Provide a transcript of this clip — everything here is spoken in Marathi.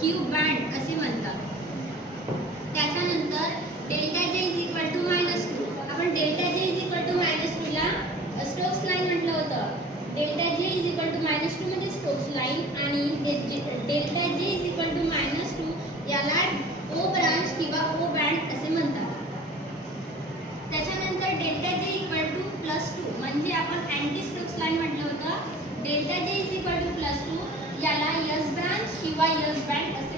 क्यू बँड असे म्हणतात. त्याच्यानंतर डेल्टा जे इज इक्वल टू -2. आपण डेल्टा जे इज इक्वल टू -2 ला स्टोक्स लाईन म्हटलं होतं. डेल्टा जे इज इक्वल टू -2 मध्ये स्टोक्स लाईन आणि डेल्टा जे इज इक्वल टू -2 याला ओ ब्रांच किंवा ओ बँड असे म्हणतात. त्याच्यानंतर डेल्टा जे इक्वल टू +2 म्हणजे आपण अँटी स्टोक्स लाईन म्हटलं होतं. डेल्टा जे इज इक्वल टू +2 याला एस ब्रांच किंवा एस बँड असे